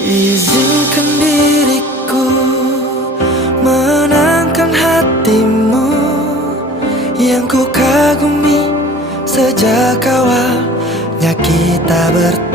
Izinkan diriku menangkan hatimu yang ku kagumi sejak awalnya kita bertemu.